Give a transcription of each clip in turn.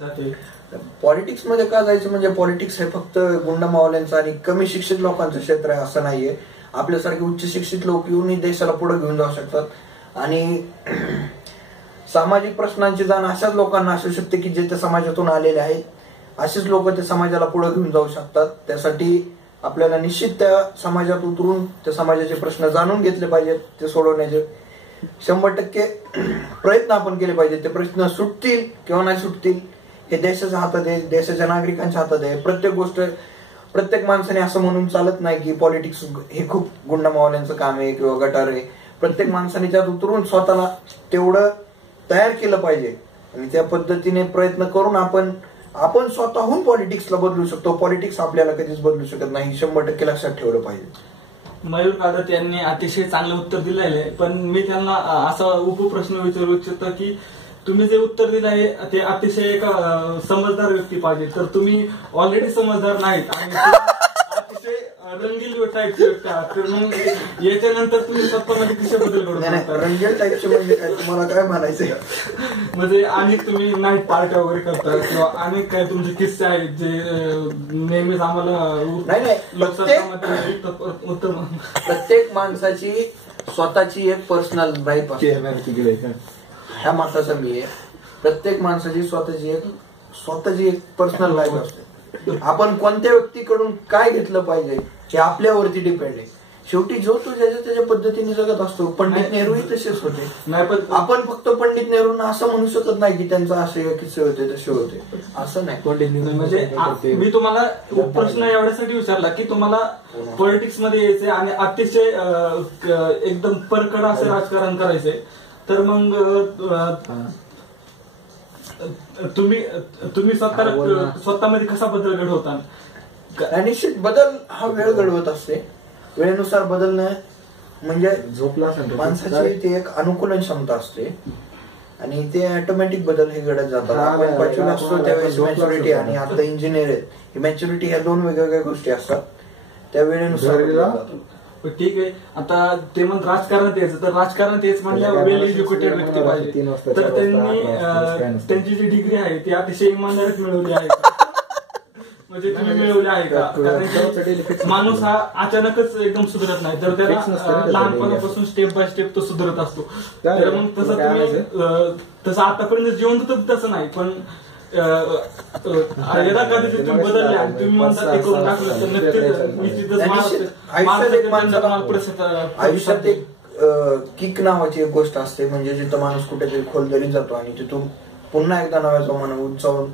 Politics मध्ये का जायचं म्हणजे पॉलिटिक्स हे फक्त गुंड मावल्यांचं आणि कमी शिक्षित लोकांचं क्षेत्र आहे असं नाहीये. आपल्यासारखे उच्च शिक्षित लोक येऊनही देशाला पुढे घेऊन जाऊ शकतात आणि सामाजिक प्रश्नांची जाण अशाच लोकांना असू शकते की जे त्या समाजातून आलेले आहेत. असेच लोक त्या समाजाला पुढे घेऊन जाऊ शकतात. त्यासाठी आपल्याला निश्चित त्या समाजात उतरून त्या समाजाचे प्रश्न जाणून घेतले पाहिजेत. ते सोडवण्याचे 100% प्रयत्न आपण केले पाहिजेत. ते प्रश्न सुटतील किंवा नाही सुटतील हे देशाच्या हातात आहे, देशाच्या नागरिकांच्या हातात आहे. प्रत्येक गोष्ट प्रत्येक माणसाने असं म्हणून चालत नाही की पॉलिटिक्स हे खूप गुंडा मावल्यांचं काम आहे किंवा गटार आहे. प्रत्येक माणसाने त्यात उतरून स्वतःला तेवढं तयार केलं पाहिजे आणि त्या पद्धतीने प्रयत्न करून आपण स्वतःहून पॉलिटिक्सला बदलू शकतो. पॉलिटिक्स आपल्याला कधीच बदलू शकत नाही. 100% लक्षात ठेवलं पाहिजे. मयूर कादत यांनी अतिशय चांगलं उत्तर दिलेलं आहे. पण मी त्यांना असा उपप्रश्न विचारू इच्छितो की तुम्ही जे उत्तर दिलं आहे ते अतिशय एक समजदार व्यक्ती पाहिजे. तर तुम्ही ऑलरेडी समजदार नाहीत आणि अतिशय रंगील टाईपचे व्यक्ती आहात. तर मग याच्यानंतर तुम्ही स्वतःमध्ये कसे बदल घडवता? रंगील टाईपचे म्हणजे काय, तुम्हाला काय म्हणायचंय? म्हणजे अनेक तुम्ही नाईट पार्ट्या वगैरे करता किंवा अनेक काही तुमचे किस्से आहेत जे नेहमीच आम्हाला प्रत्येक माणसाची स्वतःची एक पर्सनल लाईफ असते. ह्या माणसाचा मी आहे. प्रत्येक माणसाची स्वतःची एक पर्सनल लाईफ असते. आपण कोणत्या व्यक्तीकडून काय घेतलं पाहिजे हे आपल्यावरती डिपेंड आहे. शेवटी जो तो त्याच्या पद्धतीने जगत असतो. पंडित नेहरूही तसेच होते. आपण फक्त पंडित नेहरूंना असं म्हणू शकत नाही की त्यांचा असे किस्से होते तसे होते असं नाही. पंडित नेहरू म्हणजे मी तुम्हाला प्रश्न एवढ्यासाठी विचारला की तुम्हाला पॉलिटिक्स मध्ये यायचंय आणि अतिशय एकदम परकड असं राजकारण करायचंय. तर मग तुम्ही स्वतःमध्ये कसा बदल घडवता? निश्चित बदल हा वेळ घडवत असते. वेळेनुसार बदलणं म्हणजे माणसाची ती एक अनुकूलन क्षमता असते आणि ते ऑटोमॅटिक बदल हे घडत जातात. आपण बचून असतो त्यावेळेस मॅच्युरिटी आणि आता इंजिनियर आहेत. ही मॅच्युरिटी ह्या दोन वेगवेगळ्या गोष्टी असतात. त्या वेळेनुसार ठीक आहे. आता ते म्हणत राजकारणात यायचं तर राजकारणात यायचं म्हणल्यावर वेल एज्युकेटेड व्यक्ती पाहिजे. तर त्यांनी त्यांची जी डिग्री आहे ती अतिशय इमानदारीत मिळवली आहे. म्हणजे तुम्ही मिळवली आहे का? कारण माणूस हा अचानकच एकदम सुधरत नाही. तर त्याला लहानपणापासून स्टेप बाय स्टेप तो सुधरत असतो. तर मग तसं तुम्ही तसं आतापर्यंत जीवन तर तसं नाही पण यदा कधी तुम्ही बदलले आणि तुम्ही म्हणता ते करून टाकलं तर नक्कीच आयुष्यात एक किक नावाची एक गोष्ट असते. म्हणजे जिथं माणूस कुठेतरी खोलदरीत जातो आणि तिथून पुन्हा एकदा नव्या जोमानं उंचावून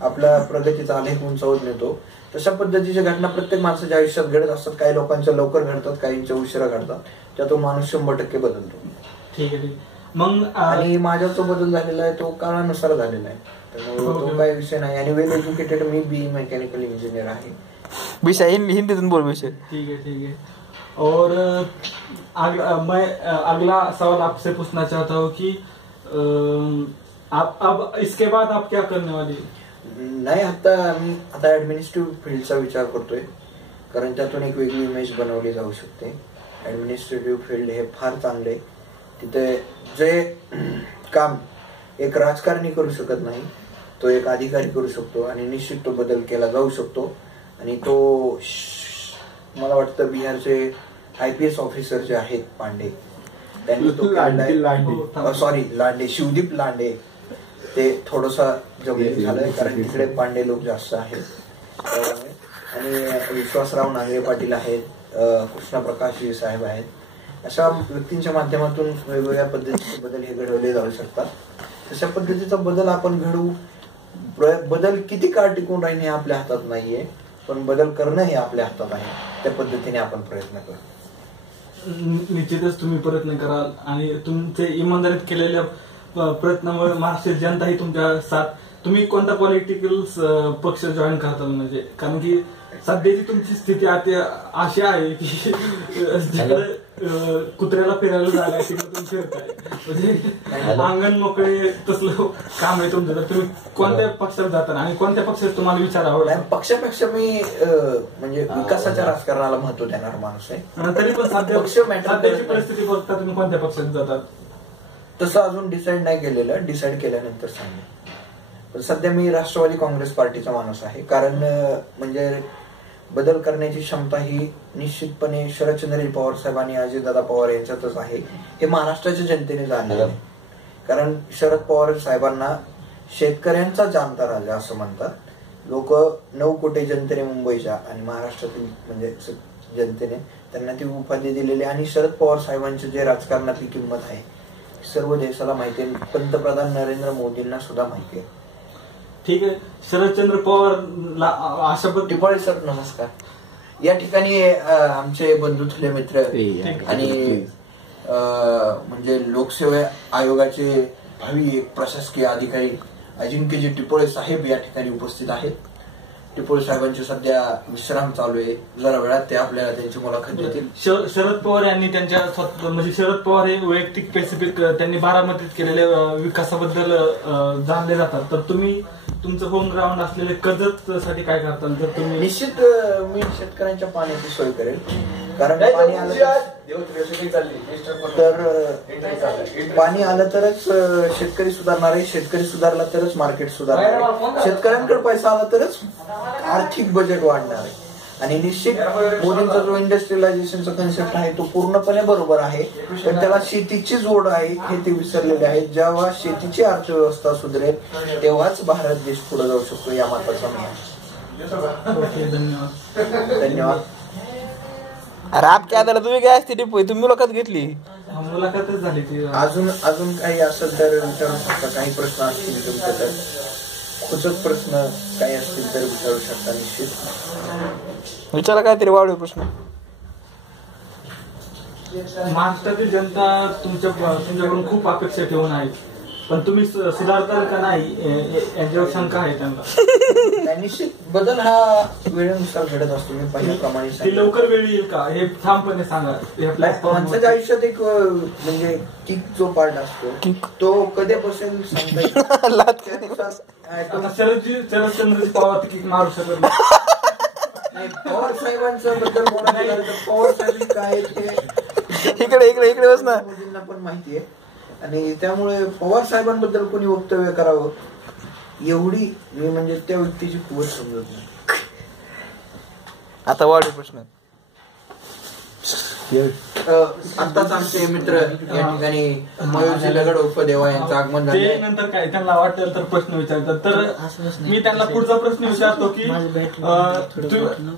आपल्या प्रगतीचा आलेख उंचावून नेतो. तशा पद्धतीच्या घटना प्रत्येक माणसाच्या आयुष्यात घडत असतात. काही लोकांच्या लवकर घडतात, काहींच्या उशिरा घडतात. त्यातून माणूस 100% बदलतो. ठीक आहे. मग आणि माझा जो बदल झालेला आहे तो काळानुसार झालेला आहे. त्यामुळे तो काही विषय नाही. आणि वेल एज्युकेटेड मी बी मैकेनिकल इंजीनियर आहे. विषय हिंदीतून बोल विषय. ठीक है. और मैं अगला सवाल आपसे पूछना चाहता हूँ कि आप अब इसके बाद आप क्या करने वाले? नाही, आता ऍडमिनिस्ट्रेटिव्ह फील्डचा विचार करतोय. कारण त्यातून एक वेगळी इमेज बनवली जाऊ शकते. ऍडमिनिस्ट्रेटिव्ह फील्ड हे फार चांगले. तिथे जे काम एक राजकारणी करू शकत नाही तो एक अधिकारी करू शकतो आणि निश्चित तो बदल केला जाऊ शकतो. आणि तो मला वाटतं बिहारचे IPS ऑफिसर जे आहेत पांडे त्यांनी तो लांडे शिवदीप लांडे ते थोडंसं जमीन झालंय. कारण तिकडे पांडे लोक जास्त आहेत. आणि विश्वासराव नांगरे पाटील आहेत, कृष्णप्रकाश साहेब आहेत. अशा व्यक्तींच्या माध्यमातून वेगवेगळ्या पद्धतीचे बदल हे घडवले जाऊ शकतात. तशा पद्धतीचा बदल आपण घडवू. बदल किती काळ टिकून राहील हे आपल्या हातात नाहीये, पण बदल करणं हे आपल्या हातात आहे. त्या पद्धतीने आपण प्रयत्न करू. निश्चितच तुम्ही प्रयत्न कराल आणि तुमचे इमानदारीत केलेल्या प्रयत्नामुळे महाराष्ट्र जनता ही तुमच्या साथ. तुम्ही कोणता पॉलिटिकल पक्ष जॉईन करता? म्हणजे कारण की सध्याची तुमची स्थिती आता अशी आहे की कुत्र्याला फिरायला जायला तिकडे तुम्ही फिरताय. म्हणजे अंगण मोकळे तसलं काम आहे तुमचं. तर तुम्ही कोणत्या पक्षात जाता आणि कोणत्या पक्षात तुम्हाला विचार आवडला? पक्षापेक्षा मी म्हणजे विकासाच्या राजकारणाला महत्व देणार माणूस आहे. तरी पण सध्याची परिस्थिती बघता तुम्ही कोणत्या पक्षात जातात? तसं अजून डिसाईड नाही केलेलं. डिसाईड केल्यानंतर सांगेन. पण सध्या मी राष्ट्रवादी काँग्रेस पार्टीचा माणूस आहे. कारण म्हणजे बदल करण्याची क्षमता ही निश्चितपणे शरदचंद्र पवार साहेब आणि अजितदादा पवार यांच्यातच आहे, हे महाराष्ट्राच्या जनतेने जाणलं आहे. कारण शरद पवार साहेबांना शेतकऱ्यांचा जाणता राजा असं म्हणतात. लोक 9 कोटी जनतेने मुंबईच्या आणि महाराष्ट्रातील म्हणजे जनतेने त्यांना ती उपाधी दिलेली आणि शरद पवार साहेबांची जे राजकारणातली किंमत आहे सर्व देशाला माहिती आहे, पंतप्रधान नरेंद्र मोदींना सुद्धा माहिती आहे. ठीक आहे, शरदचंद्र पवार अशा टिपाळे सर नमस्कार. या ठिकाणी आमचे बंधुतले मित्र आणि म्हणजे लोकसेवा आयोगाचे भावी प्रशासकीय अधिकारी अजिंक्यजी टिपोळे साहेब या ठिकाणी उपस्थित आहेत. टिपोळे साहेबांची सध्या विश्राम चालू आहे, जरा वेळात ते आपल्याला त्यांची मुलाखत देतील. शरद पवार यांनी त्यांच्या म्हणजे शरद पवार हे वैयक्तिक स्पेसिफिक त्यांनी बारामतीत केलेल्या विकासाबद्दल जाणले जातात. तर तुम्ही तुमचं होम ग्राउंड असलेले कर्जत साठी काय करताल? तर तुम्ही निश्चित मी शेतकऱ्यांच्या पाण्याची सोय करेल. कारण पाणी आलं तर पाणी आलं तरच शेतकरी सुधारणार आहे, शेतकरी सुधारला तरच मार्केट सुधारणार आहे, शेतकऱ्यांकडे पैसा आला तरच आर्थिक बजेट वाढणार आहे. आणि निश्चित मोदींचा जो इंडस्ट्रियलायझेशनचा कन्सेप्ट आहे तो पूर्णपणे बरोबर आहे, पण त्याला शेतीची जोड आहे हे ते विसरलेले आहेत. जेव्हा शेतीची अर्थव्यवस्था सुधारेल तेव्हाच भारत देश पुढे जाऊ शकतो, या मताचा मी आहे. धन्यवाद. राब क्या झालं? तुम्ही काय असते टिपू? तुम्ही मुलाखत घेतली? मुलाखतच झाली ती. अजून काही असेल तर विचारू शकता. काही प्रश्न असतील तुमच्या तर खुचक प्रश्न काही असतील तर विचारू शकता. निश्चित विचारा काहीतरी वाढवे प्रश्न. महाराष्ट्रातील जनता तुमच्याकडून खूप अपेक्षा ठेवून आहे, पण तुम्ही सुधारताल का नाही याच्यावर शंका आहे त्यांना. निश्चित बदल हा वेळेनुसार घडत असतो. मी पहिल्याप्रमाणे ती लवकर वेळ येईल का हे ठामपणे सांगा. माणसाच्या आयुष्यात एक म्हणजे किक जो पार्ट असतो तो कधीपासून सांगता येईल. शरदचंद्र पवार किक मारू शकत नाही. पवार साहेबांचं बद्दल बोलायला तर पवार साहेब काय इकडे बस ना. मोदींना पण माहिती आहे आणि त्यामुळे पवार साहेबांबद्दल कोणी वक्तव्य करावं एवढी मी म्हणजे त्या व्यक्तीची कुवत समजत नाही. आता वाढवे प्रश्न. आताच आमचे मित्र या ठिकाणी मयूरजी लगड उर्फ देवा यांचं आगमन झालं. ते नंतर काय त्यांना वाटेल तर प्रश्न विचारतात. तर मी त्यांना पुढचा प्रश्न विचारतो की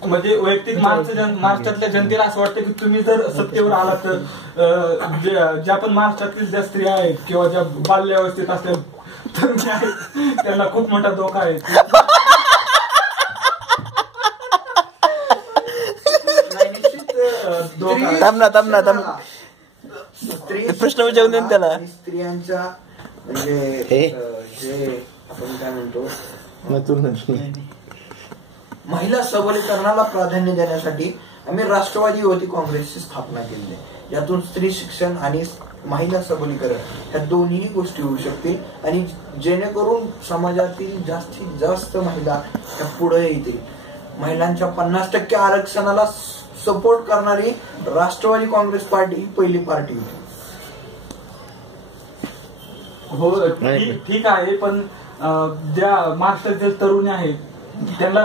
म्हणजे वैयक्तिक महाराष्ट्रातल्या जनतेला असं वाटतं की तुम्ही जर सत्तेवर आलात तर ज्या पण महाराष्ट्रातील ज्या स्त्रिया आहेत किंवा ज्या बाल्यावस्थेत असल्या तरुणी आहेत त्यांना खूप मोठा धोका आहे. प्रश्न विचारून देईन त्याला. स्त्रियांच्या म्हणजे जे आपण काय म्हणतो महिला सबलीकरणाला प्राधान्य देण्यासाठी आम्ही राष्ट्रवादी युवती काँग्रेसची स्थापना केली आहे. यातून स्त्री शिक्षण आणि महिला सबलीकरण ह्या दोन्ही गोष्टी होऊ शकतील आणि जेणेकरून समाजातील जास्तीत जास्त महिला ह्या पुढे येतील. महिलांच्या 50% आरक्षणाला सपोर्ट करणारी राष्ट्रवादी काँग्रेस पार्टी ही पहिली पार्टी होती. हो ठीक आहे, पण ज्या महाराष्ट्रातील तरुणी आहेत त्यांना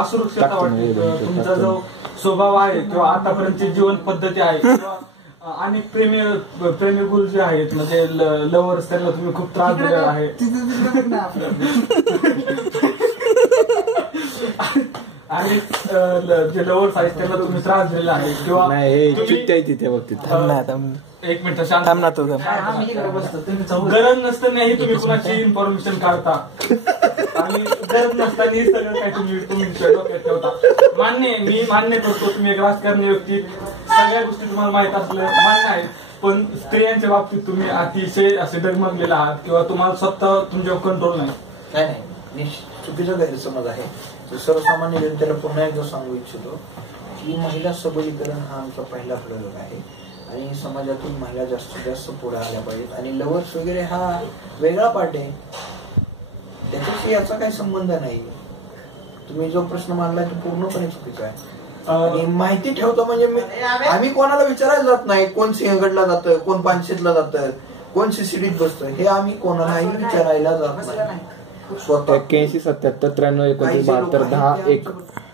असुरक्षितता वाटते. तुमचा जो स्वभाव आहे किंवा आतापर्यंतची जीवन पद्धती आहे किंवा अनेक प्रेमी जे आहेत म्हणजे लव्हर्स त्यांना तुम्ही खूप त्रास दिलेला आहे. आणि जे लव्हर्स आहेत त्यांना तुम्ही त्रास दिलेला आहे किंवा एक मिनिट शांत थांब ना तू. गरज नसतानाही तुम्ही कुणाची इन्फॉर्मेशन काढता आणि गरज नसतानाही सगळं काय तुम्ही डोक्यात ठेवता. मी मान्य करतो तुम्ही एक राजकारणी व्यक्ती, सगळ्या गोष्टी तुम्हाला माहित असलं मान्य आहे, पण स्त्रियांच्या बाबतीत तुम्ही अतिशय असे डगमगलेला आहात किंवा तुम्हाला स्वतः तुमच्यावर कंट्रोल नाही. नाही, चुकीचा गैरसमज आहे. सर्वसामान्य जनतेला पुन्हा एकदा सांगू इच्छितो की महिला सबलीकरण हा आमचा पहिला प्रयोग आहे आणि समाजातून महिला जास्तीत जास्त पुढे आल्या पाहिजेत. आणि लव्हर्स वगैरे हा वेगळा पार्ट आहे, त्याच्याशी याचा काही संबंध नाही. तुम्ही जो प्रश्न मांडला तो पूर्णपणे चुकीचा आहे. आणि माहिती ठेवतो म्हणजे आम्ही कोणाला विचारायला जात नाही कोण सिंहगडला जातं, कोण पानशेतला जातं, कोण सीसीटीव्हीत बसतं, हे आम्ही कोणालाही विचारायला जात नाही. स्वतः 81 77 93 29 72 10 1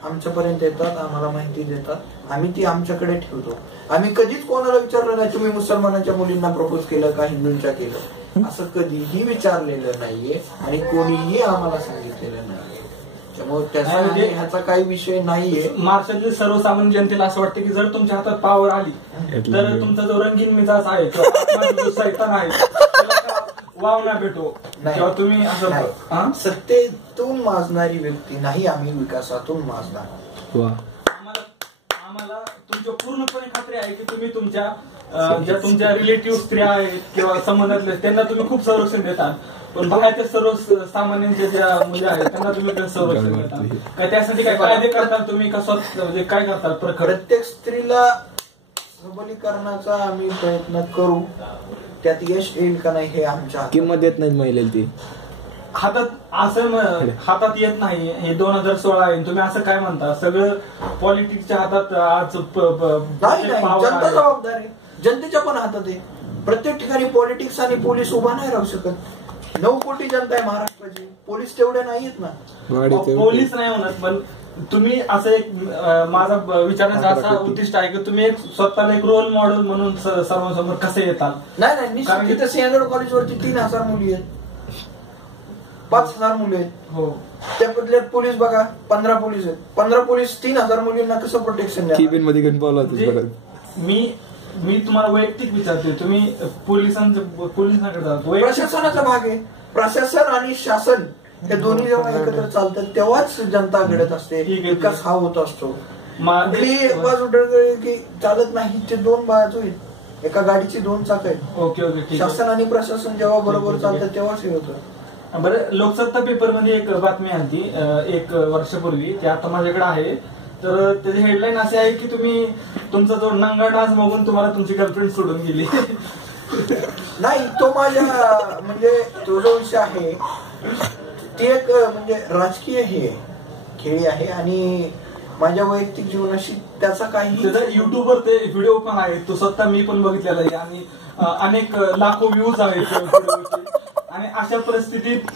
आमच्यापर्यंत येतात, आम्हाला माहिती देतात, आम्ही ती आमच्याकडे ठेवतो. आम्ही कधीच कोणाला विचारलं नाही तुम्ही मुसलमानांच्या मुलींना प्रपोज केलं का हिंदूंच्या केलं, असं कधीही विचारलेलं नाहीये आणि कोणीही आम्हाला सांगितलेलं नाहीये. त्यामुळे त्याचा ह्याचा काही विषय नाहीये. महाराष्ट्रातील सर्वसामान्य जनतेला असं वाटतं की जर तुमच्या हातात पावर आली तर तुमचा जो रंगीन मिजाज आहे जो सैतान आहे त्याला वाव ना भेटो. तेव्हा तुम्ही असं सत्तेतून माजणारी व्यक्ती नाही, आम्ही विकासातून माजणार. आम्हाला तुमच्या पूर्णपणे खात्री आहे की तुम्ही तुमच्या ज्या तुमच्या रिलेटिव्ह स्त्रिया आहेत किंवा संबंधातले त्यांना तुम्ही खूप संरक्षण देतात, पण बाहेरच्या सर्व सामान्यांच्या ज्या मुली आहेत त्यांना तुम्ही संरक्षण देता काय, त्यासाठी काय कायदे करता तुम्ही का स्वतः म्हणजे काय करता? प्रत्येक स्त्रीला सबलीकरणाचा आम्ही प्रयत्न करू, त्यात यश येईल का नाही हे आमच्या किंमत देत नाही महिलेला. ती हातात असं हातात येत नाही. हे 2016 आहे, तुम्ही असं काय म्हणता? सगळं पॉलिटिक्सच्या हातात आज नाही. जनता जबाबदार आहे, जनतेच्या पण हातात आहे. प्रत्येक ठिकाणी पॉलिटिक्स आणि पोलीस उभा नाही राहू शकत. 9 कोटी जनता आहे महाराष्ट्राची, पोलीस तेवढे नाहीयेत ना. पोलीस नाही होणार, पण तुम्ही असं एक माझा विचारण्याचा असा उद्दिष्ट आहे की तुम्ही एक स्वतःला एक रोल मॉडेल म्हणून सर्वांसमोर कसे येतात. नाही, कारण की सिंहगड कॉलेजवरती 3000 मुली आहेत, 5000 मुली आहेत. हो, त्या बदल्यात पोलीस बघा 15 पोलीस आहेत. 15 पोलीस 3000 मुलींना कसं प्रोटेक्शन द्या? मी तुम्हाला वैयक्तिक विचारते, तुम्ही पोलिसांकडे जातो, प्रशासनाचा भाग आहे. प्रशासन आणि शासन हे दोन्ही जेव्हा एकत्र चालतात तेव्हाच जनता घडत असते, विकास हा होत असतो. बाजू की चालत नाही, ते 2 बाजू आहेत, एका गाडीची 2 चाक आहेत. ओके. शासन आणि प्रशासन जेव्हा बरोबर चालतात तेव्हाच हे होतं. बरं, लोकसत्ता पेपर मध्ये एक बातमी आली 1 वर्षापूर्वी, ते आता माझ्याकडे आहे. तर त्याची हेडलाईन अशी आहे की तुम्ही तुमचा जो नंगा डान्स बघून तुम्हाला तुमची गर्लफ्रेंड सोडून गेली. नाही, तो माझ्या म्हणजे तो जो विषय आहे ती एक म्हणजे राजकीय हे खेळी आहे आणि माझ्या वैयक्तिक जीवनाशी त्याचा काही. युट्यूबवर ते व्हिडिओ पण आहे, तो स्वतः मी पण बघितलेला आहे आणि अनेक लाखो व्ह्यूज आहेत. आणि अशा परिस्थितीत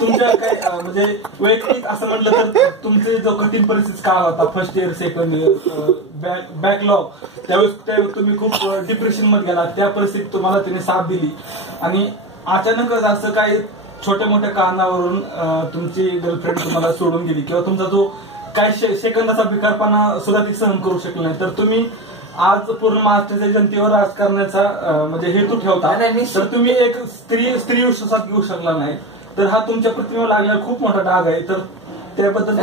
तुमच्या काय म्हणजे वैयक्तिक असं म्हटलं तर तुमचे जो कठीण परिस्थिती काळ होता, first year second year backlog, त्यावेळेस तुम्ही खूप डिप्रेशन मध्ये गेला, त्या परिस्थितीत तुम्हाला तिने साथ दिली आणि अचानकच असं काही छोट्या मोठ्या कारणावरून तुमची गर्लफ्रेंड तुम्हाला सोडून गेली किंवा तुमचा जो काही सेकंदाचा बिकारपणा सुद्धा ती सहन करू शकला नाही, तर तुम्ही आज पूर्ण महाराष्ट्राच्या जनतेवर राजकारणाचा म्हणजे हेतू ठेवता, तर तुम्ही एक स्त्री विश्वासात घेऊ शकला नाही, तर हा तुमच्या प्रतिमेवर लागलेला खूप मोठा डाग आहे. तर त्याबद्दल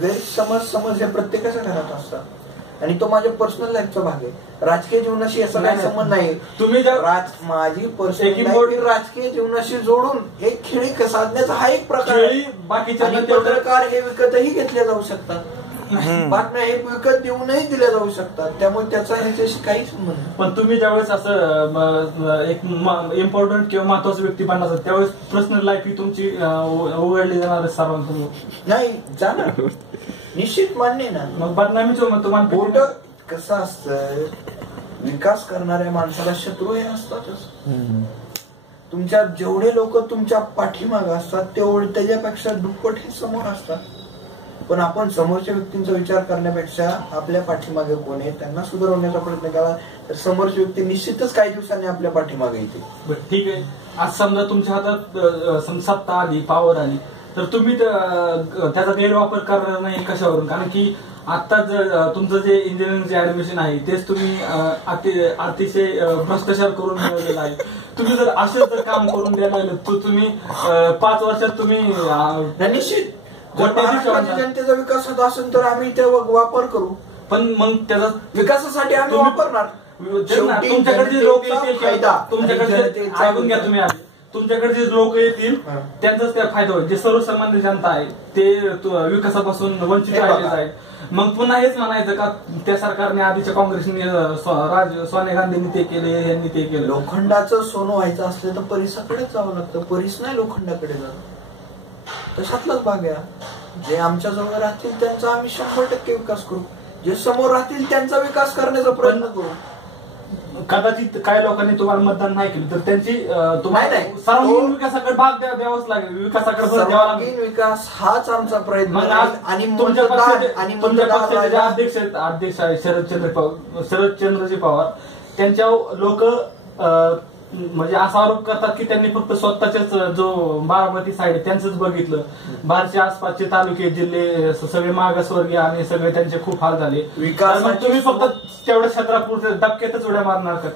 गैरसमज हे प्रत्येकाच्या घरात असतात आणि तो माझ्या पर्सनल लाईफचा भाग आहे. राजकीय जीवनाशी याचा काही संबंध नाही. तुम्ही माझी पर्सनल लाईफ राजकीय जीवनाशी जोडून एक खेळी साधण्याचा हा एक प्रकार. बाकीच्या पत्रकार हे विकतही घेतले जाऊ शकतात, बातम्या हे विकत देऊनही दिल्या जाऊ शकतात, त्यामुळे त्याचा ह्याच्याशी काहीच संबंध नाही. पण तुम्ही ज्यावेळेस असं एक इम्पॉर्टंट किंवा महत्वाचा व्यक्ती बनणार त्यावेळेस पर्सनल लाईफ ही तुमची उघडली जाणार सर्वांसमोर नाही जाणार, निश्चित मान्य ना. मग बदनामीच तुम्हाला बोट कसं असतं, विकास करणाऱ्या माणसाला शत्रू हे असतातच. तुमच्या जेवढे लोक तुमच्या पाठीमागे असतात तेवढे त्याच्यापेक्षा दुप्पट हे समोर असतात. पण आपण समोरच्या व्यक्तींचा विचार करण्यापेक्षा आपल्या पाठीमागे कोण आहे त्यांना सुधारवण्याचा प्रयत्न केला तर समोरची व्यक्ती निश्चितच काही दिवसांनी आपल्या पाठीमागे येते. ठीक आहे, आज समजा तुमच्या हातात सत्ता आली, पॉवर आली, तर तुम्ही त्याचा गैरवापर करणार नाही कशावरून? कारण की आता तुमचं जे इंजिनिअरिंगचे ऍडमिशन आहे तेच तुम्ही अतिशय भ्रष्टाचार करून मिळवलेलं आहे. तुम्ही जर असं जर काम करून द्यायला लागलं तर तुम्ही 5 वर्षात तुम्ही निश्चित जनतेचा विकास होत असेल तर आम्ही ते वापर करू. पण मग त्याचा विकासासाठी आम्ही वापरणार. तुमच्याकडे जे लोक येतील तुमच्याकडे ऐकून घ्या तुम्ही आधी, तुमच्याकडे जे लोक येतील त्यांचाच त्या फायदा होईल. जे सर्वसामान्य जनता आहे ते विकासापासून वंचित राहिलेच आहेत. मग पुन्हा हेच म्हणायचं का त्या सरकारने आधीच्या काँग्रेसने सोनिया गांधींनी ते केले, यांनी ते केलं. लोखंडाचं सोनं व्हायचं असलं तर परिसाकडेच जावं लागतं, परिस नाही लोखंडाकडे जाणं. तशातलाच भाग आहे. जे आमच्या जवळ राहतील त्यांचा आम्ही 100% विकास करू, जे समोर राहतील त्यांचा विकास करण्याचा प्रयत्न करू. कदाचित काही लोकांनी तुम्हाला मतदान नाही केलं तर त्यांची तुम्हाला सर्वांगीण विकासाकडे भाग द्यावाच लागेल, विकासाकडे भर द्यावा लागेल. सर्वांगीण विकास हाच आमचा प्रयत्न आणि तुमच्या पक्षाचे जे अध्यक्ष आहे शरदचंद्रजी पवार, त्यांच्यावर लोक म्हणजे असा आरोप करतात की त्यांनी फक्त स्वतःच्याच जो बारामती साईड त्यांचंच बघितलं. बाहेरच्या आसपासचे तालुके जिल्हे सगळे मागासवर्गीय आणि सगळे त्यांचे खूप हाल झाले. विकास तुम्ही फक्त तेवढ्या क्षेत्रापुरते डबक्यातच उड्या मारणार का?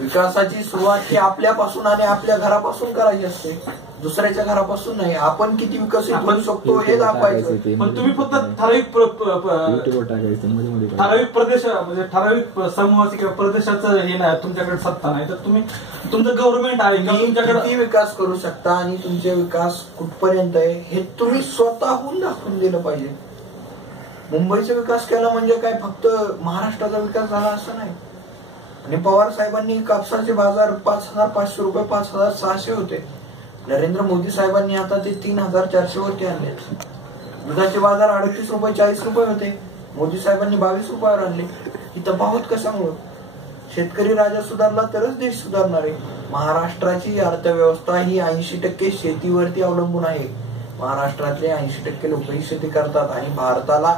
विकासाची सुरुवात ही आपल्यापासून आणि आपल्या घरापासून करायची असते, दुसऱ्याच्या घरापासून नाही. आपण किती विकसित होऊ शकतो हे दाखवायचं. पण तुम्ही फक्त ठराविक प्रदेश म्हणजे ठराविक समूहाचे किंवा प्रदेशाचं हे नाही, तुमच्याकडे सत्ता नाही तर तुम्ही तुमचं गव्हर्नमेंट आहे का तुमच्याकडे किती विकास करू शकता आणि तुमचे विकास कुठपर्यंत आहे हे तुम्ही स्वतःहून दाखवून दिलं पाहिजे. मुंबईचा विकास केला म्हणजे काय फक्त महाराष्ट्राचा विकास झाला असं नाही. आणि पवार साहेबांनी कापसाचे बाजार 5,500 रुपये 5,600 होते. नरेंद्र मोदी साहेबांनी आता ते 3,400 वरती आणले. दुधाचे बाजार 38 रुपये 40 रुपये होते, मोदी साहेबांनी 22 रुपयावर आणले. ही तफावत कशामुळे? शेतकरी राजा सुधारला तरच देश सुधारणार आहे. महाराष्ट्राची अर्थव्यवस्था ही 80% शेतीवरती अवलंबून आहे. महाराष्ट्रातले 80% लोक ही शेती करतात आणि भारताला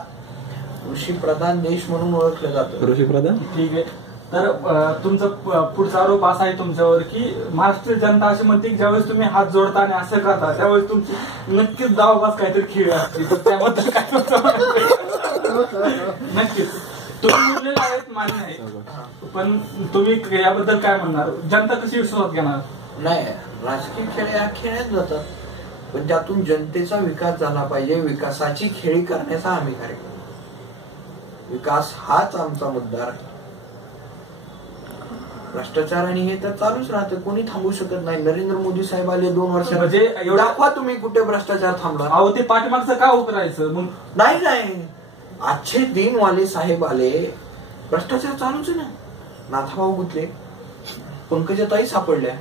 कृषी प्रधान देश म्हणून ओळखलं जातं. कृषी प्रधान ठीक आहे. तर तुमचा पुढचा आरोप असा आहे तुमच्यावर की महाराष्ट्रीय जनता अशी म्हणते की ज्यावेळेस तुम्ही हात जोडता आणि असं करता त्यावेळेस तुमची नक्कीच दावाबाज काहीतरी खेळ असते. तर त्याबद्दल काय नक्कीच तुम्ही बोललेले आहेत मान्य आहे, पण तुम्ही याबद्दल काय म्हणणार? जनता कशी विश्वासात घेणार? नाही, राजकीय खेळ या खेळत जातात, पण त्यातून जनतेचा विकास झाला पाहिजे. विकासाची खेळी करण्याचा आम्ही कार्यक्रम. विकास हाच आमचा मुद्दा आहे. भ्रष्टाचार आणि हे तर चालूच राहतं, कोणी थांबू शकत नाही. नरेंद्र मोदी साहेब आले 2 वर्षात, म्हणजे दाखवा तुम्ही कुठे भ्रष्टाचार थांबला. अहो ते पाठीमागचं का उकरायचं मग? नाही, आजचे दिन वाले साहेब आले, भ्रष्टाचार चालूच ना. नाथाभाऊ गुतले, पंकजाताई सापडल्या,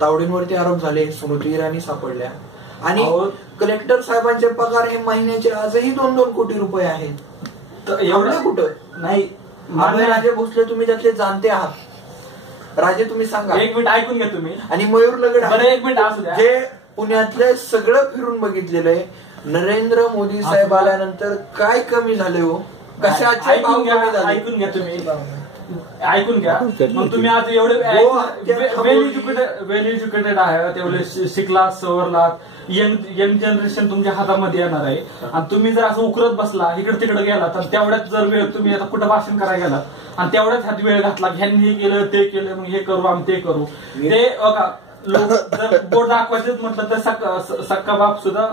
तावडींवरती आरोप झाले, स्मृती इराणी सापडल्या आणि कलेक्टर साहेबांचे पगार हे महिन्याचे आजही 2-2 कोटी रुपये आहेत. एवढं कुठं नाही. राजे भोसले तुम्ही त्यातले जाणते आहात. राजे तुम्ही सांगा. एक मिनिट ऐकून घ्या तुम्ही. आणि मयूर लगड एक मिनिट असू द्या, जे पुण्यातले सगळं फिरून बघितलेलं आहे. नरेंद्र मोदी साहेब आल्यानंतर काय कमी झाले हो? कशाचे ऐकून घ्या तुम्ही, ऐकून घ्या. मग तुम्ही आज एवढे वेल एज्युकेटेड आहे, तेवढे शिकलात सवरलात, यंग जनरेशन तुमच्या हातामध्ये येणार आहे आणि तुम्ही जर असं उकरत बसला इकडे तिकडे गेला तर तेवढ्याच जर वेळ तुम्ही आता कुठं भाषण करायला गेलात आणि तेवढ्याच हात वेळ घातला, ह्यांनी हे केलं ते केलं मग हे करू आम्ही ते करू, ते बघा लोक जर बोट दाखवायचंच म्हटलं तर सक्का बाप सुद्धा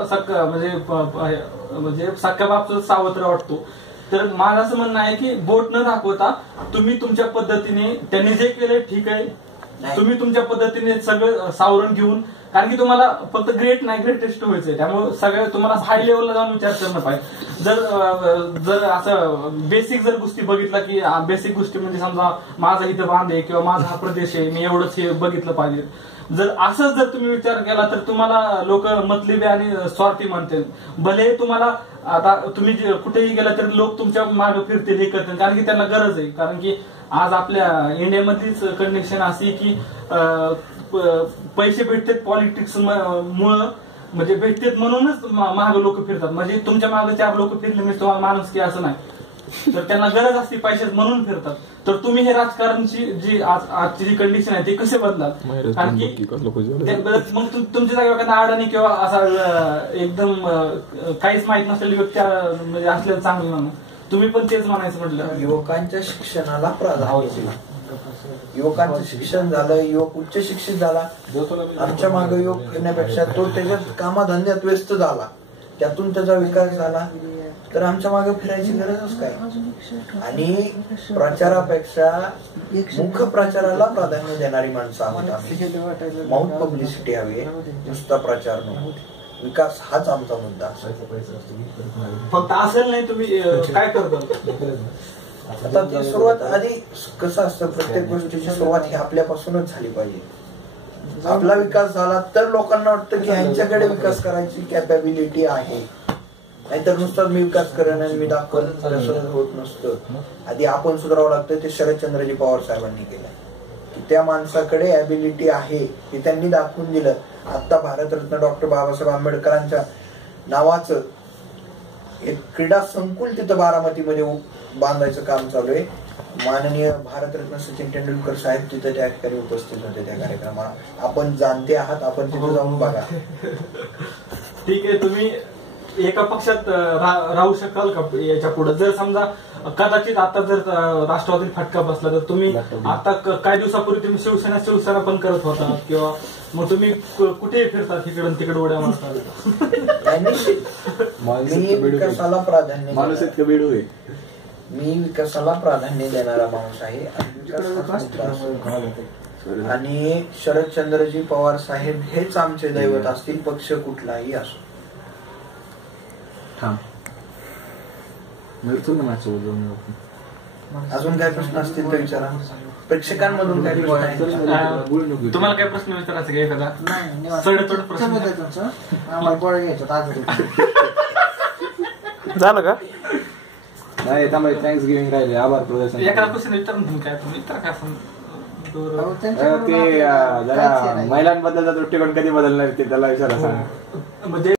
म्हणजे सक्का बाप सुद्धा सावत्र वाटतो. तर माझं असं म्हणणं आहे की बोट न दाखवता तुम्ही तुमच्या पद्धतीने, त्यांनी जे केलंय ठीक आहे, तुम्ही तुमच्या पद्धतीने सगळं सावरण घेऊन, कारण की तुम्हाला फक्त ग्रेट नाही ग्रेटेस्ट व्हायचंय, त्यामुळे सगळं तुम्हाला हाय लेवलला जाऊन विचार करणं पाहिजे. जर असं बेसिक जर गोष्टी बघितला की बेसिक गोष्टी म्हणजे समजा माझा इथं बांध आहे किंवा माझा हा प्रदेश आहे, मी एवढंच हे बघितलं पाहिजे, जर असंच जर तुम्ही विचार केला तर तुम्हाला लोक मतलबी आणि स्वार्थी म्हणतील. भले तुम्हाला आता तुम्ही कुठेही गेला तरी लोक तुमच्या मागे फिरतील, हे करतील, कारण की त्यांना गरज आहे. कारण की आज आपल्या इंडियामधलीच कंडिशन अशी की पैसे भेटतात पॉलिटिक्स मुळे, म्हणजे भेटतात म्हणूनच मागे लोक फिरतात. म्हणजे तुमच्या मागे 4 लोक फिरले म्हणजे तुम्हाला माणूस की असं नाही, तर त्यांना गरज असते पैसे म्हणून फिरतात. तर तुम्ही हे राजकारणची जी आजची जी कंडिशन आहे ती कसे बदलाल? कारण की मग तुमच्या जागेवर एखादा अडाणी किंवा असा एकदम काहीच माहित नसलेली व्यक्ती म्हणजे असलेलं चांगलं म्हणून तुम्ही पण तेच म्हणायचं म्हटलं. युवकांच्या शिक्षणाला प्राधान्य, युवकांचं शिक्षण झालं, युवक उच्च शिक्षित झाला, आमच्या मागे युवक येण्यापेक्षा तो त्याच्यात कामाधंद्यात व्यस्त झाला, त्यातून त्याचा विकास झाला, तर आमच्या मागे फिरायची गरजच काय. आणि प्रचारापेक्षा मुख्य प्रचाराला प्राधान्य देणारी माणसं आहोत आम्ही. माउथ पब्लिसिटी हवी, नुसता प्रचार नाही. विकास हाच आमचा मुद्दा. फक्त असेल नाही तुम्ही काय करता. आता ती सुरुवात आधी कसं असतं, प्रत्येक गोष्टीची सुरुवात ही आपल्यापासूनच झाली पाहिजे. आपला विकास झाला तर लोकांना वाटतं की ह्यांच्याकडे विकास करायची कॅपॅबिलिटी आहे. नाहीतर नुसताच मी विकास करेन आणि मी दाखवलं तसं होत नसतं. आधी आपण सुधारावं लागतं. ते शरदचंद्रजी पवार साहेबांनी केलं की त्या माणसाकडे ॲबिलिटी आहे हे त्यांनी दाखवून दिलं. आता भारतरत्न डॉक्टर बाबासाहेब आंबेडकरांच्या नावाचं एक क्रीडा संकुल तिथं बारामतीमध्ये बांधायचं काम चालू आहे. माननीय भारतरत्न सचिन तेंडुलकर साहेब तिथे त्या ठिकाणी उपस्थित होते त्या कार्यक्रमाला. आपण जाणते आहात, आपण तिथे जाऊन बघा. ठीक आहे, तुम्ही एका पक्षात राहू शकाल का याच्या पुढे? जर समजा कदाचित आता जर राष्ट्रवादी फटका बसला तर तुम्ही आता काही दिवसापूर्वी तुम्ही शिवसेना पण करत होता किंवा मग तुम्ही कुठेही फिरता तिकडून तिकडे उड्या मारता? मी विकासाला प्राधान्य माणूस इतकं बेडू आहे. मी विकासाला प्राधान्य देणारा माणूस आहे आणि शरदचंद्रजी पवार साहेब हेच आमचे दैवत असतील, पक्ष कुठलाही असो. अजून काय प्रश्न असतील तर विचारा. प्रेक्षकांमधून काय प्रश्न आहेत? तुम्हाला काय प्रश्न विचारायचा का एखादा? झालं का? नाही, त्यामुळे थँक्स गिव्हिंग राहिले, आभार प्रदर्शन. एखादा प्रश्न विचारा तुम्ही, काय तुम्ही विचारा काय ते जरा महिलांबद्दलचा दृष्टिकोन कधी बदलणार ते त्याला विचारा सांग. म्हणजे